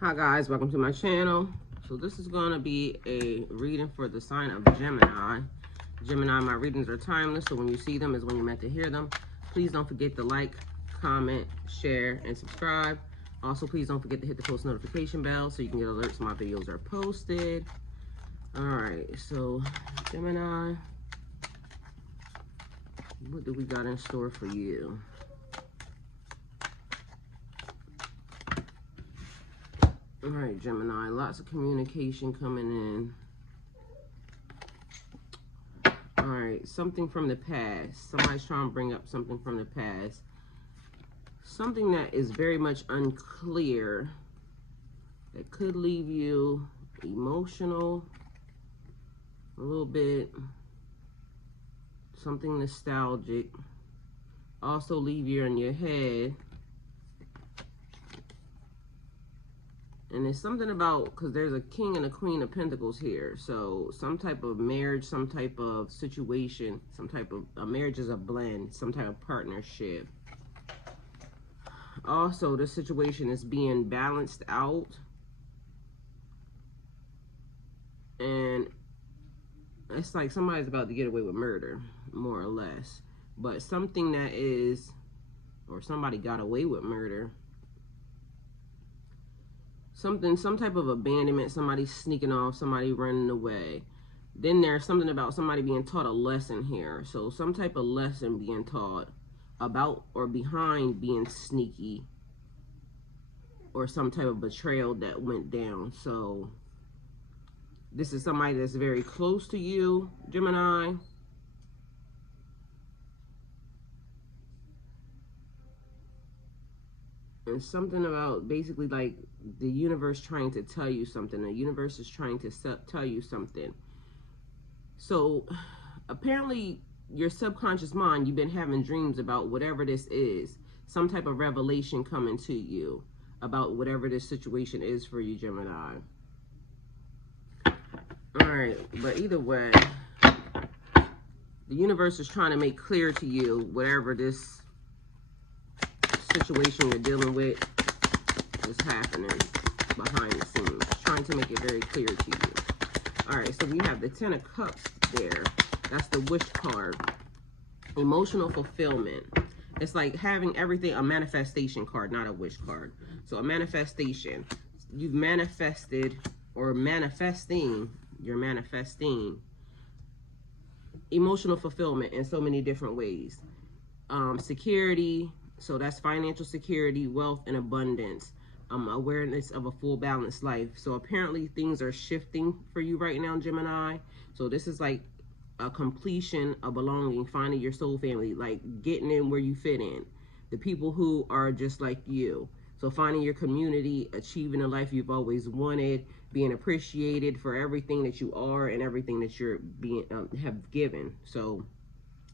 Hi guys, welcome to my channel. So this is going to be a reading for the sign of Gemini. Gemini, my readings are timeless, so when you see them is when you're meant to hear them. Please don't forget to like, comment, share, and subscribe. Also, please don't forget to hit the post notification bell so you can get alerts when my videos are posted. Alright, so Gemini, what do we got in store for you? All right, Gemini, lots of communication coming in. All right, something from the past. Somebody's trying to bring up something from the past. Something that is very much unclear that could leave you emotional, a little bit, something nostalgic. Also leave you in your head. And it's something about, because there's a king and a queen of pentacles here. So some type of marriage, some type of situation, some type of, a marriage is a blend, some type of partnership. Also, the situation is being balanced out. And it's like somebody's about to get away with murder, more or less. But something that is, or somebody got away with murder. Some type of abandonment, somebody sneaking off, somebody running away. Then there's something about somebody being taught a lesson here. So some type of lesson being taught about or behind being sneaky, or some type of betrayal that went down. So this is somebody that's very close to you, Gemini. And something about basically like the universe trying to tell you something. The universe is trying to tell you something. So apparently your subconscious mind, you've been having dreams about whatever this is. Some type of revelation coming to you about whatever this situation is for you, Gemini. All right, but either way, the universe is trying to make clear to you whatever this situation you're dealing with is happening behind the scenes, trying to make it very clear to you. All right, so we have the 10 of Cups there. That's the wish card. Emotional fulfillment. It's like having everything, a manifestation card, not a wish card. So a manifestation. You've manifested or manifesting, you're manifesting emotional fulfillment in so many different ways. Security. So that's financial security, wealth, and abundance. Awareness of a full balanced life. So apparently things are shifting for you right now, Gemini. So this is like a completion, a belonging, finding your soul family, like getting in where you fit in. The people who are just like you. So finding your community, achieving a life you've always wanted, being appreciated for everything that you are and everything that you're being have given. So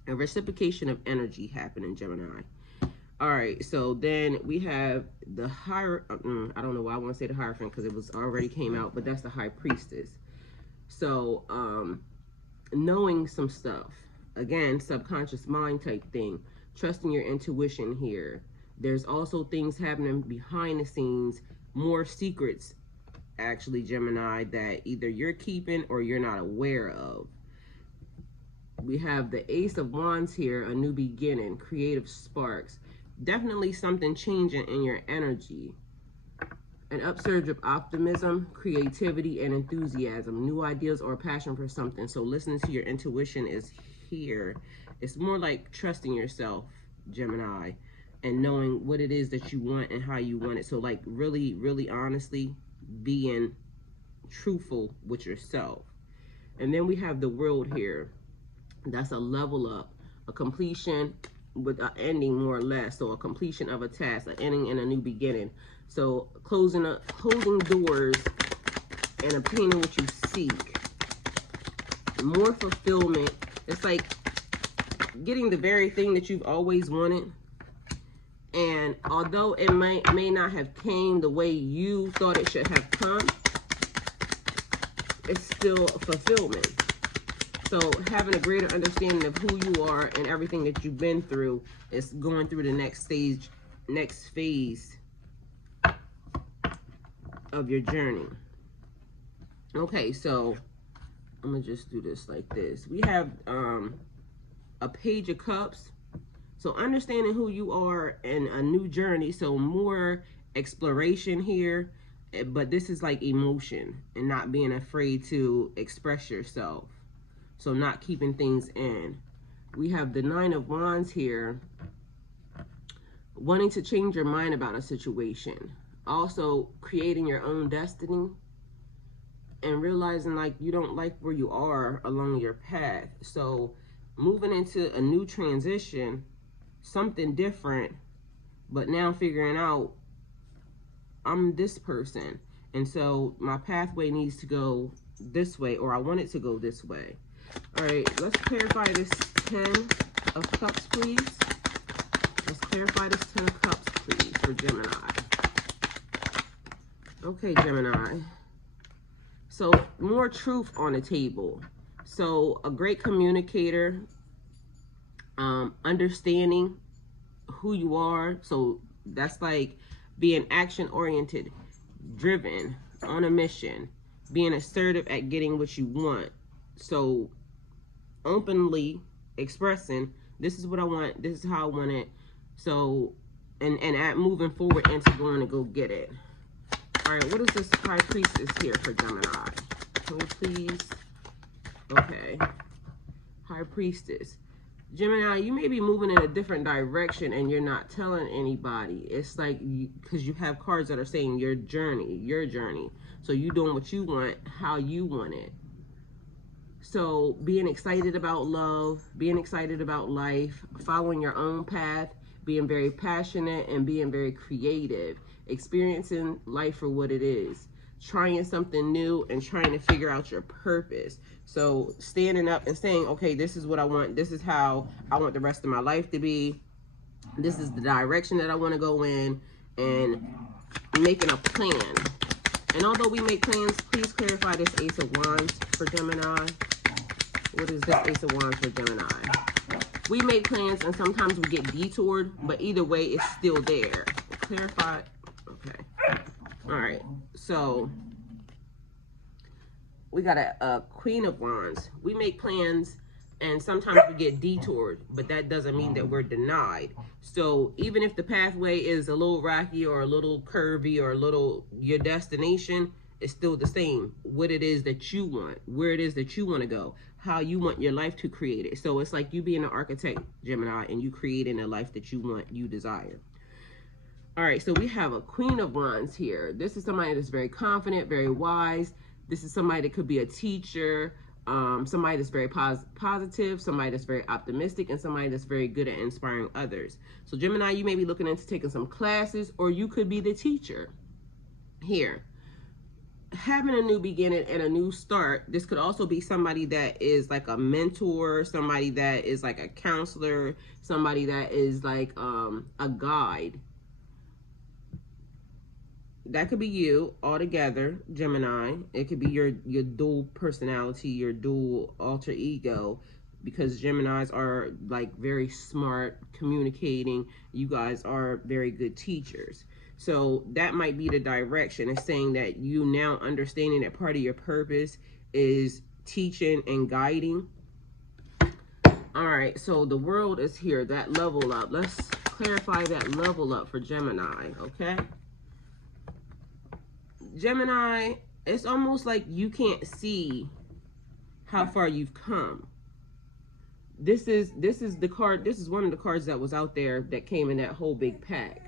a reciprocation of energy happening, Gemini. All right, so then we have the I don't know why I want to say the Hierophant because it was already came out, but that's the High Priestess. So knowing some stuff, again, subconscious mind type thing, trusting your intuition here. There's also things happening behind the scenes, more secrets actually, Gemini, that either you're keeping or you're not aware of. We have the Ace of Wands here, a new beginning, creative sparks. Definitely something changing in your energy. An upsurge of optimism, creativity, and enthusiasm. New ideas or passion for something. So listening to your intuition is here. It's more like trusting yourself, Gemini, and knowing what it is that you want and how you want it. So like really, really honestly being truthful with yourself. And then we have the World here. That's a level up, a completion with an ending, more or less. So a completion of a task, an ending and a new beginning. So closing doors and obtaining what you seek. More fulfillment. It's like getting the very thing that you've always wanted. And although it may not have came the way you thought it should have come, it's still fulfillment. So having a greater understanding of who you are and everything that you've been through is going through the next stage, next phase of your journey. Okay, so I'm gonna just do this like this. We have a Page of Cups. So understanding who you are and a new journey. So more exploration here, but this is like emotion and not being afraid to express yourself. So not keeping things in. We have the Nine of Wands here. Wanting to change your mind about a situation. Also creating your own destiny. And realizing like you don't like where you are along your path. So moving into a new transition, something different, but now figuring out I'm this person. And so my pathway needs to go this way, or I want it to go this way. All right, let's clarify this 10 of Cups, please. Let's clarify this 10 of Cups, please, for Gemini. Okay, Gemini. So more truth on the table. So a great communicator, understanding who you are. So that's like being action oriented, driven, on a mission, being assertive at getting what you want. So openly expressing, this is what I want, this is how I want it. So and at moving forward into going to go get it. All right, what is this High Priestess here for Gemini? Can we please? Okay. High Priestess. Gemini, you may be moving in a different direction and you're not telling anybody. It's like, because you have cards that are saying your journey. So you doing what you want, how you want it. So being excited about love, being excited about life, following your own path, being very passionate and being very creative, experiencing life for what it is, trying something new and trying to figure out your purpose. So standing up and saying, okay, this is what I want. This is how I want the rest of my life to be. This is the direction that I want to go in, and making a plan. And although we make plans, please clarify this Ace of Wands for Gemini. What is this Ace of Wands for Gemini? We make plans and sometimes we get detoured, but either way, it's still there. Clarify. Okay. All right. So we got a Queen of Wands. We make plans and sometimes we get detoured, but that doesn't mean that we're denied. So even if the pathway is a little rocky or a little curvy or a little, your destination is still the same. What it is that you want, where it is that you want to go, how you want your life to create it. So it's like you being an architect, Gemini, and you creating a life that you want, you desire. All right, so we have a Queen of Wands here. This is somebody that's very confident, very wise. This is somebody that could be a teacher, somebody that's very positive, somebody that's very optimistic, and somebody that's very good at inspiring others. So Gemini, you may be looking into taking some classes, or you could be the teacher here. Having a new beginning and a new start. This could also be somebody that is like a mentor, somebody that is like a counselor, somebody that is like a guide. That could be you altogether, Gemini. It could be your dual personality, your dual alter ego, because Geminis are like very smart, communicating. You guys are very good teachers. So that might be the direction. It's saying that you now understanding that part of your purpose is teaching and guiding. All right, so the world is here, that level up. Let's clarify that level up for Gemini, okay? Gemini, it's almost like you can't see how far you've come. This is the card, this is one of the cards that was out there that came in that whole big pack.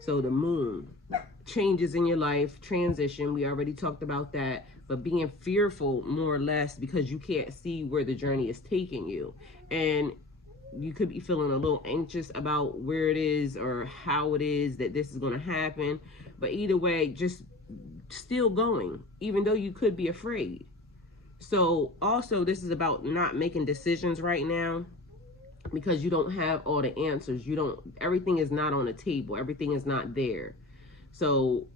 So the Moon, changes in your life, transition, we already talked about that, but being fearful more or less because you can't see where the journey is taking you. And you could be feeling a little anxious about where it is or how it is that this is going to happen. But either way, just still going, even though you could be afraid. So also this is about not making decisions right now because you don't have all the answers. Everything is not on the table. Everything is not there. So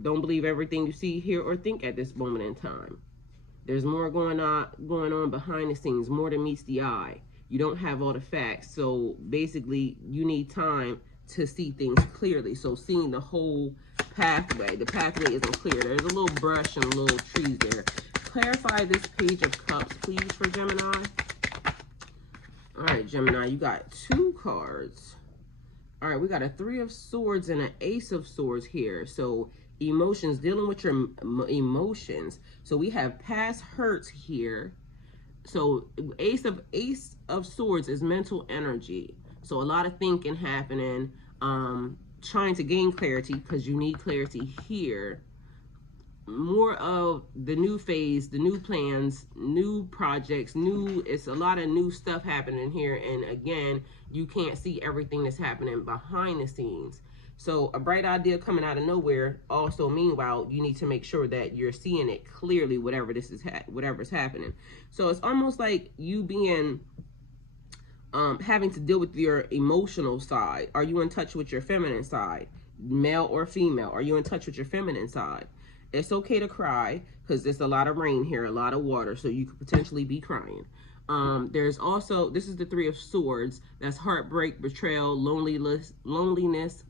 don't believe everything you see, hear, or think at this moment in time. There's more going on behind the scenes, more than meets the eye. You don't have all the facts. So basically you need time to see things clearly. So seeing the whole pathway. The pathway isn't clear. There's a little brush and a little trees there. Clarify this Page of Cups, please, for Gemini. All right, Gemini, you got 2 cards. All right, we got a 3 of Swords and an Ace of Swords here. So emotions, dealing with your emotions. So we have past hurts here. So Ace of Swords is mental energy. So a lot of thinking happening, trying to gain clarity because you need clarity here. More of the new phase, the new plans, new projects, it's a lot of new stuff happening here. And again, you can't see everything that's happening behind the scenes. So a bright idea coming out of nowhere. Also, meanwhile, you need to make sure that you're seeing it clearly, whatever's happening. So it's almost like you being having to deal with your emotional side. Are you in touch with your feminine side? Male or female? Are you in touch with your feminine side? It's okay to cry because there's a lot of rain here, a lot of water, so you could potentially be crying. There's also, this is the 3 of Swords. That's heartbreak, betrayal, loneliness,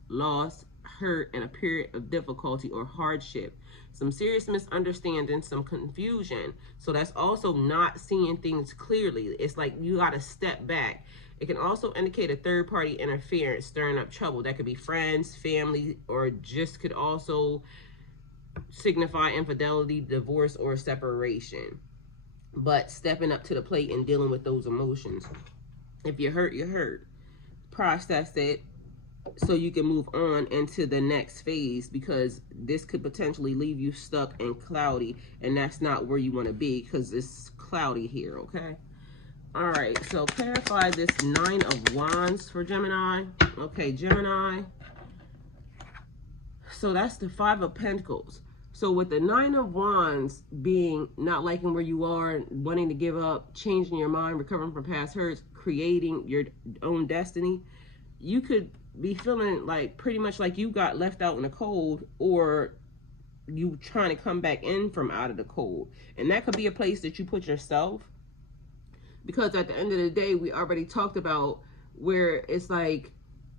loss, hurt, and a period of difficulty or hardship. Some serious misunderstanding, some confusion. So that's also not seeing things clearly. It's like you got to step back. It can also indicate a third-party interference, stirring up trouble. That could be friends, family, or just could also signify infidelity, divorce, or separation. But stepping up to the plate and dealing with those emotions. If you're hurt, you're hurt. Process it so you can move on into the next phase, because this could potentially leave you stuck and cloudy, and that's not where you want to be because it's cloudy here, okay? All right, so clarify this 9 of Wands for Gemini. Okay, Gemini. So that's the 5 of Pentacles. So with the 9 of Wands being not liking where you are, wanting to give up, changing your mind, recovering from past hurts, creating your own destiny, you could be feeling like pretty much like you got left out in the cold, or you trying to come back in from out of the cold. And that could be a place that you put yourself, because at the end of the day, we already talked about where it's like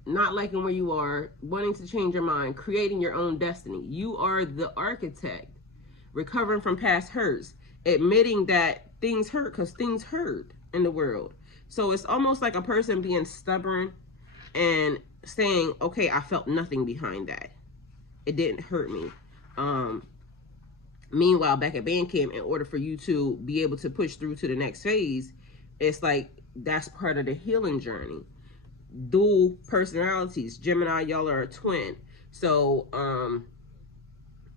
not liking where you are, wanting to change your mind, creating your own destiny. You are the architect, recovering from past hurts, admitting that things hurt because things hurt in the world. So it's almost like a person being stubborn and saying, okay, I felt nothing behind that. It didn't hurt me. Meanwhile, back at band camp, in order for you to be able to push through to the next phase, it's like that's part of the healing journey. Dual personalities. Gemini, y'all are a twin. So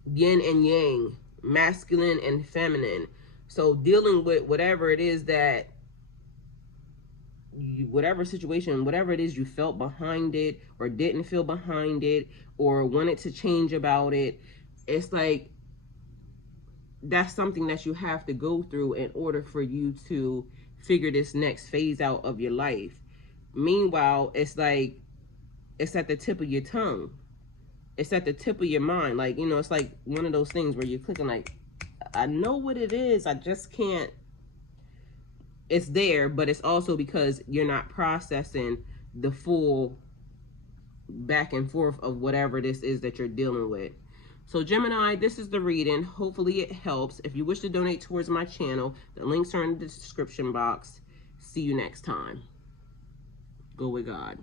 yin and yang, masculine and feminine. So dealing with whatever it is that whatever situation, whatever it is you felt behind it or didn't feel behind it or wanted to change about it, it's like that's something that you have to go through in order for you to figure this next phase out of your life. Meanwhile, it's like it's at the tip of your tongue. It's at the tip of your mind. Like, you know, it's like one of those things where you're clicking like, I know what it is, I just can't. It's there, but it's also because you're not processing the full back and forth of whatever this is that you're dealing with. So Gemini, this is the reading. Hopefully it helps. If you wish to donate towards my channel, the links are in the description box. See you next time. Go with God.